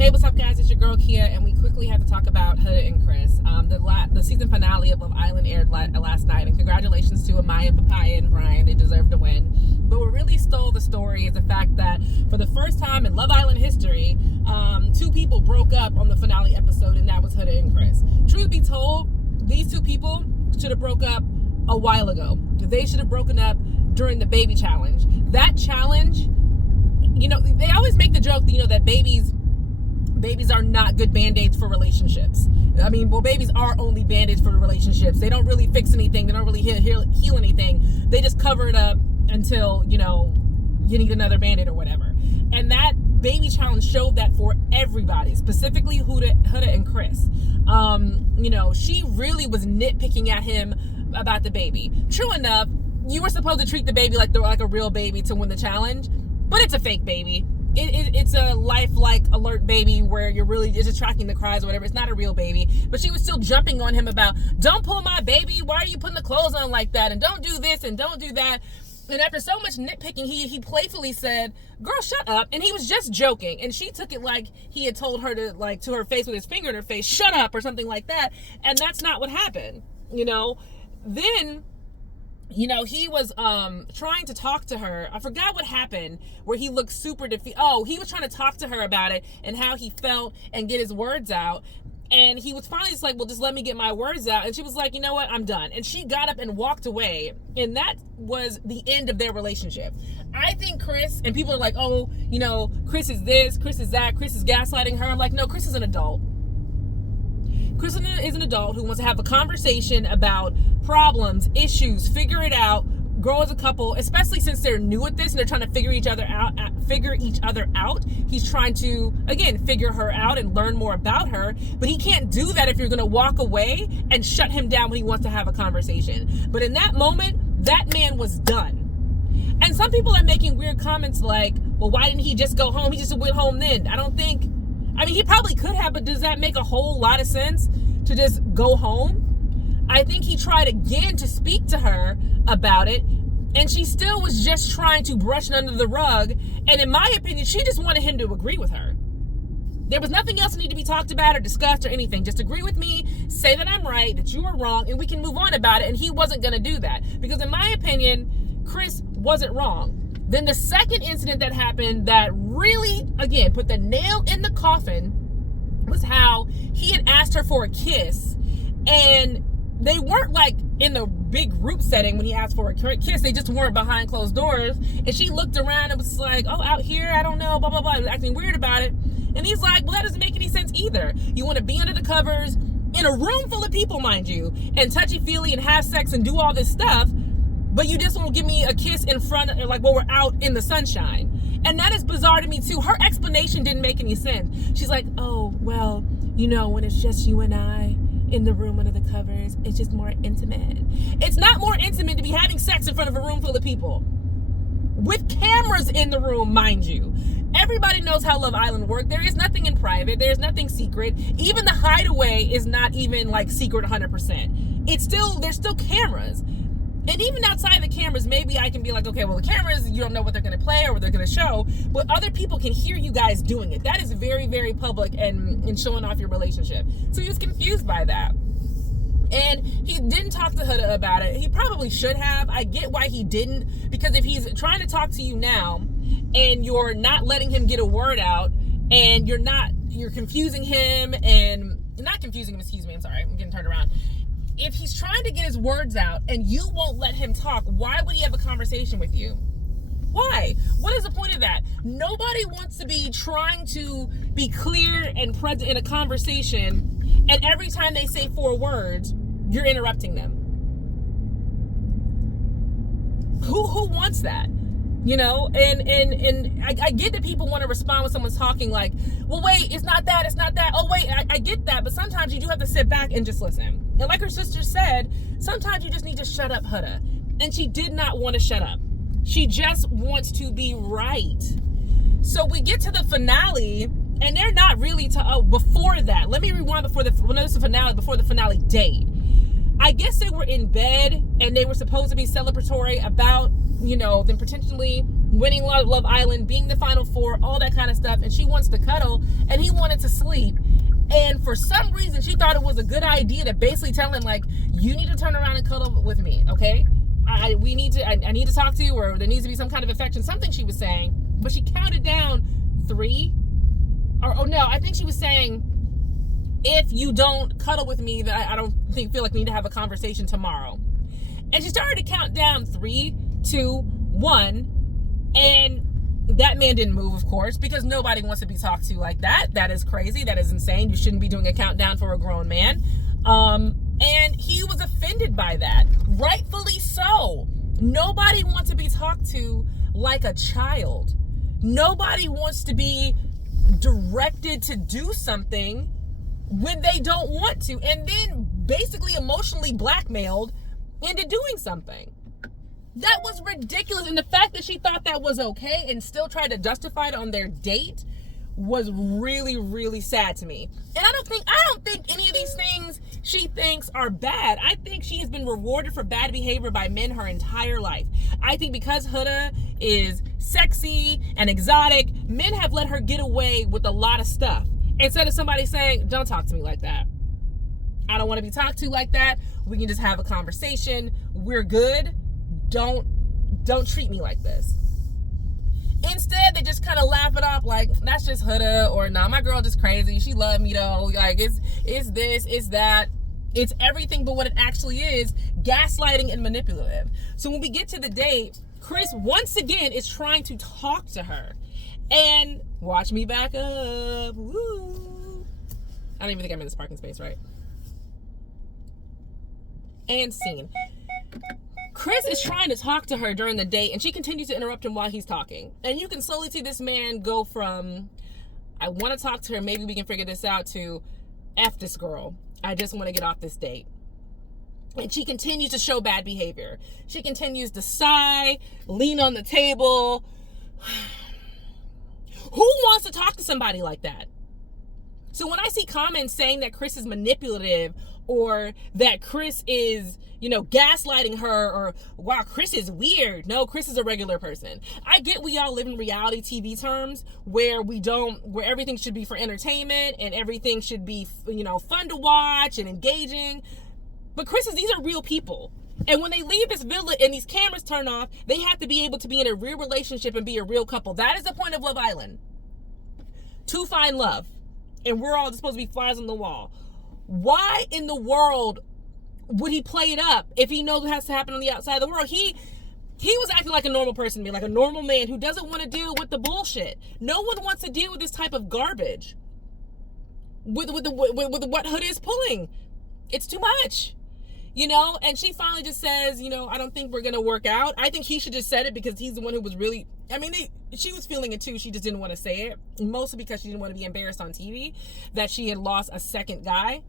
Hey, what's up, guys? It's your girl Kia, and we quickly have to talk about Huda and Chris. The season finale of Love Island aired last night, and congratulations to Amaya, Papaya, and Brian. They deserve to win. But what really stole the story is the fact that for the first time in Love Island history, two people broke up on the finale episode, and that was Huda and Chris. Truth be told, these two people should have broke up a while ago. They should have broken up during the baby challenge. That challenge, they always make the joke, that babies are not good band-aids for relationships. Babies are only band-aids for relationships. They don't really fix anything. They don't really heal anything. They just cover it up until, you need another band-aid or whatever. And that baby challenge showed that for everybody, specifically Huda and Chris. She really was nitpicking at him about the baby. True enough, you were supposed to treat the baby like a real baby to win the challenge, but it's a fake baby. It's a lifelike alert baby where it's just tracking the cries or whatever. It's not a real baby. But she was still jumping on him about, don't pull my baby. Why are you putting the clothes on like that? And don't do this and don't do that. And after so much nitpicking, he playfully said, girl, shut up. And he was just joking. And she took it like he had told her to her face with his finger in her face, shut up or something like that. And that's not what happened, Then... he was trying to talk to her. I forgot what happened where he looked super defeated. Oh, he was trying to talk to her about it and how he felt and get his words out. And he was finally just like, well, just let me get my words out. And she was like, you know what? I'm done. And she got up and walked away. And that was the end of their relationship. I think Chris, and people are like, oh, Chris is this, Chris is that, Chris is gaslighting her. I'm like, no, Chris is an adult. Chris is an adult who wants to have a conversation about problems, issues, figure it out, grow as a couple, especially since they're new at this and they're trying to figure each other out. He's trying to, again, figure her out and learn more about her, but he can't do that if you're going to walk away and shut him down when he wants to have a conversation. But in that moment, that man was done. And some people are making weird comments like, well, why didn't he just go home? He just went home then. He probably could have, but does that make a whole lot of sense to just go home? I think he tried again to speak to her about it, and she still was just trying to brush it under the rug. And in my opinion, she just wanted him to agree with her. There was nothing else that needed to be talked about or discussed or anything. Just agree with me, say that I'm right, that you are wrong, and we can move on about it. And he wasn't going to do that because in my opinion, Chris wasn't wrong. Then the second incident that happened that really, again, put the nail in the coffin was how he had asked her for a kiss, and they weren't like in the big group setting when he asked for a kiss. They just weren't behind closed doors. And she looked around and was like, oh, out here, I don't know, blah, blah, blah. He was acting weird about it. And he's like, well, that doesn't make any sense either. You want to be under the covers in a room full of people, mind you, and touchy-feely and have sex and do all this stuff, but you just won't give me a kiss in front of, like, while we're out in the sunshine. And that is bizarre to me, too. Her explanation didn't make any sense. She's like, oh, well, when it's just you and I in the room under the covers, it's just more intimate. It's not more intimate to be having sex in front of a room full of people. With cameras in the room, mind you. Everybody knows how Love Island works. There is nothing in private. There's nothing secret. Even the hideaway is not even, like, secret 100%. There's still cameras. And even outside the cameras, maybe I can be like, okay, well, the cameras, you don't know what they're going to play or what they're going to show, but other people can hear you guys doing it. That is very, very public and showing off your relationship. So he was confused by that. And he didn't talk to Huda about it. He probably should have. I get why he didn't, because if he's trying to talk to you now and you're not letting him get a word out and you're confusing him and not confusing him, excuse me, I'm sorry, I'm getting turned around. If he's trying to get his words out and you won't let him talk, why would he have a conversation with you? Why? What is the point of that? Nobody wants to be trying to be clear and present in a conversation, and every time they say 4 words, you're interrupting them. Who wants that? And I get that people want to respond when someone's talking like, well, wait, it's not that. Oh, wait, I get that. But sometimes you do have to sit back and just listen. And like her sister said, sometimes you just need to shut up, Huda. And she did not want to shut up. She just wants to be right. So we get to the finale, and they're not really before that. Let me rewind before the finale date. I guess they were in bed, and they were supposed to be celebratory about, them potentially winning Love Island, being the final four, all that kind of stuff, and she wants to cuddle, and he wanted to sleep. And for some reason, she thought it was a good idea to basically tell him, like, you need to turn around and cuddle with me, okay? I need to talk to you, or there needs to be some kind of affection, something she was saying. But she counted down 3, I think she was saying, if you don't cuddle with me, that I don't feel like we need to have a conversation tomorrow. And she started to count down 3, 2, 1, and that man didn't move, of course, because nobody wants to be talked to like that. That is crazy. That is insane. You shouldn't be doing a countdown for a grown man. And he was offended by that. Rightfully so. Nobody wants to be talked to like a child. Nobody wants to be directed to do something when they don't want to, and then basically emotionally blackmailed into doing something. That was ridiculous. And the fact that she thought that was okay and still tried to justify it on their date was really, really sad to me. And I don't think any of these things she thinks are bad. I think she has been rewarded for bad behavior by men her entire life. I think because Huda is sexy and exotic, men have let her get away with a lot of stuff. Instead of somebody saying, don't talk to me like that. I don't want to be talked to like that. We can just have a conversation. We're good. Don't treat me like this. Instead, they just kind of laugh it off like, that's just Huda, or nah, my girl just crazy. She loved me though. Like, it's this, it's that. It's everything but what it actually is, gaslighting and manipulative. So when we get to the date, Chris once again is trying to talk to her. And watch me back up. Woo. I don't even think I'm in this parking space, right? And scene. Chris is trying to talk to her during the date, and she continues to interrupt him while he's talking. And you can slowly see this man go from, I want to talk to her, maybe we can figure this out, to F this girl. I just want to get off this date. And she continues to show bad behavior. She continues to sigh, lean on the table. Who wants to talk to somebody like that? So when I see comments saying that Chris is manipulative, or that Chris is, gaslighting her, or wow, Chris is weird. No, Chris is a regular person. I get we all live in reality TV terms where everything should be for entertainment and everything should be, fun to watch and engaging. But these are real people. And when they leave this villa and these cameras turn off, they have to be able to be in a real relationship and be a real couple. That is the point of Love Island. To find love. And we're all supposed to be flies on the wall. Why in the world would he play it up if he knows what has to happen on the outside of the world? He was acting like a normal person to me, like a normal man who doesn't want to deal with the bullshit. No one wants to deal with this type of garbage. With what Huda is pulling. It's too much. And she finally just says, I don't think we're going to work out. I think he should just said it because he's the one who was really, she was feeling it too. She just didn't want to say it. Mostly because she didn't want to be embarrassed on TV that she had lost a second guy.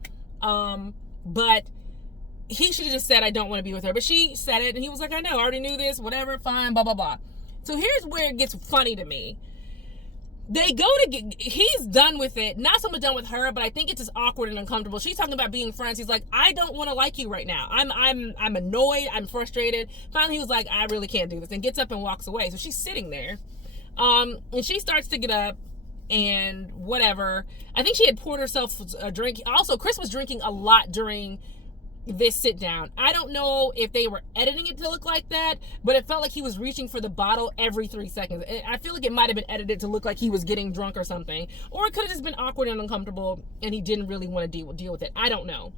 But he should have just said, I don't want to be with her. But she said it and he was like, I know, I already knew this, whatever, fine, blah, blah, blah. So here's where it gets funny to me. He's done with it. Not so much done with her, but I think it's just awkward and uncomfortable. She's talking about being friends. He's like, I don't want to like you right now. I'm annoyed. I'm frustrated. Finally, he was like, I really can't do this, and gets up and walks away. So she's sitting there. And she starts to get up and whatever. I think she had poured herself a drink. Also, Chris was drinking a lot during this sit down. I don't know if they were editing it to look like that, but it felt like he was reaching for the bottle every 3 seconds. And I feel like it might have been edited to look like he was getting drunk or something, or it could have just been awkward and uncomfortable and he didn't really want to deal with it. I don't know.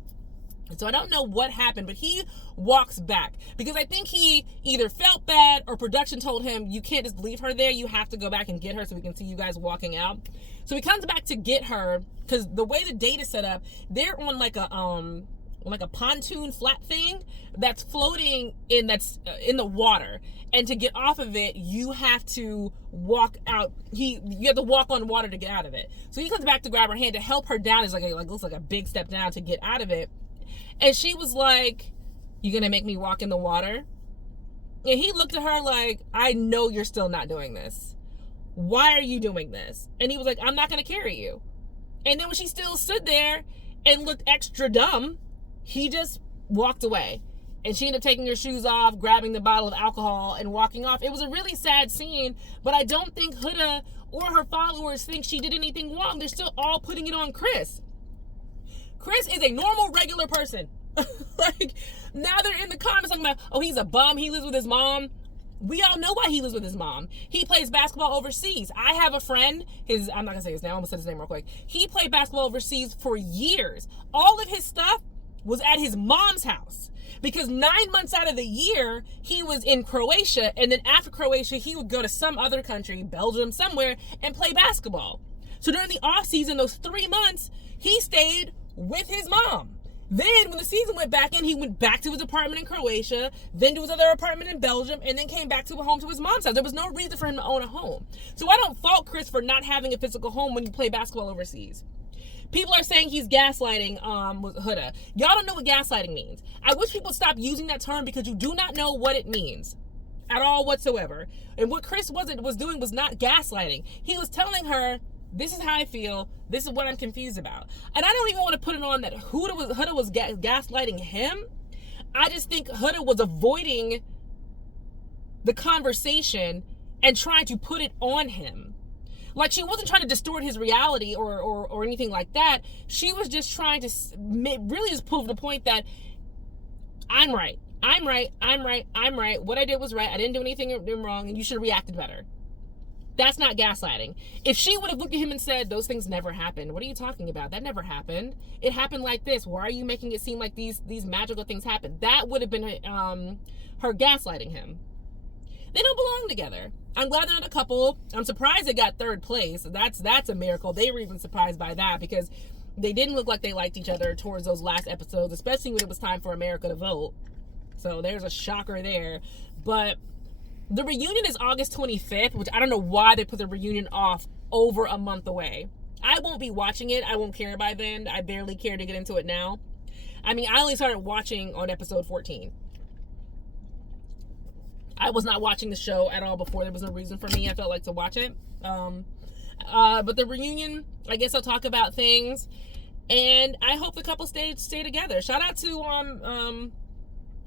So I don't know what happened, but he walks back because I think he either felt bad or production told him, you can't just leave her there. You have to go back and get her so we can see you guys walking out. So he comes back to get her because the way the date is set up, they're on like a pontoon flat thing that's floating that's in the water, and to get off of it you have to walk out. You have to walk on water to get out of it. So he comes back to grab her hand to help her down. It's looks like a big step down to get out of it, and she was like, you gonna make me walk in the water? And he looked at her like, I know you're still not doing this. Why are you doing this? And he was like, I'm not gonna carry you. And then when she still stood there and looked extra dumb, he just walked away. And she ended up taking her shoes off, grabbing the bottle of alcohol, and walking off. It was a really sad scene, but I don't think Huda or her followers think she did anything wrong. They're still all putting it on Chris. Chris is a normal, regular person. Like, now they're in the comments talking about, oh, he's a bum, he lives with his mom. We all know why he lives with his mom. He plays basketball overseas. I have a friend, I'm not going to say his name, I'm going to say his name real quick. He played basketball overseas for years. All of his stuff was at his mom's house. Because 9 months out of the year, he was in Croatia, and then after Croatia, he would go to some other country, Belgium, somewhere, and play basketball. So during the off season, those 3 months, he stayed with his mom. Then when the season went back in, he went back to his apartment in Croatia, then to his other apartment in Belgium, and then came back to a home to his mom's house. There was no reason for him to own a home. So I don't fault Chris for not having a physical home when you play basketball overseas. People are saying he's gaslighting with Huda. Y'all don't know what gaslighting means. I wish people would stop using that term because you do not know what it means at all whatsoever. And what Chris was doing was not gaslighting. He was telling her, this is how I feel. This is what I'm confused about. And I don't even want to put it on that Huda was gaslighting him. I just think Huda was avoiding the conversation and trying to put it on him. Like, she wasn't trying to distort his reality or anything like that. She was just trying to really just prove the point that I'm right. I'm right. I'm right. I'm right. What I did was right. I didn't do anything wrong, and you should have reacted better. That's not gaslighting. If she would have looked at him and said, those things never happened. What are you talking about? That never happened. It happened like this. Why are you making it seem like these magical things happen? That would have been her gaslighting him. They don't belong together. I'm glad they're not a couple. I'm surprised they got third place. That's a miracle. They were even surprised by that because they didn't look like they liked each other towards those last episodes, especially when it was time for America to vote. So there's a shocker there. But the reunion is August 25th, which I don't know why they put the reunion off over a month away. I won't be watching it. I won't care by then. I barely care to get into it now. I mean, I only started watching on episode 14. I was not watching the show at all before. There was no reason for me. I felt like to watch it. But the reunion, I guess I'll talk about things. And I hope the couple stay together. Shout out to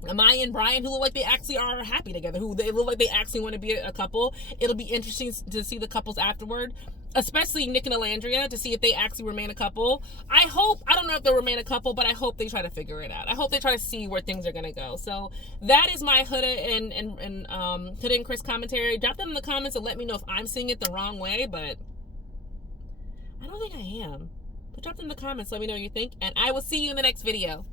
Amaya and Brian, who look like they actually are happy together, who they look like they actually want to be a couple. It'll be interesting to see the couples afterward, especially Nick and Alandria, to see if they actually remain a couple. I don't know if they'll remain a couple, but I hope they try to figure it out. I hope they try to see where things are going to go. So that is my Huda and Chris commentary. Drop them in the comments and let me know if I'm seeing it the wrong way, but I don't think I am. But drop them in the comments, let me know what you think, and I will see you in the next video.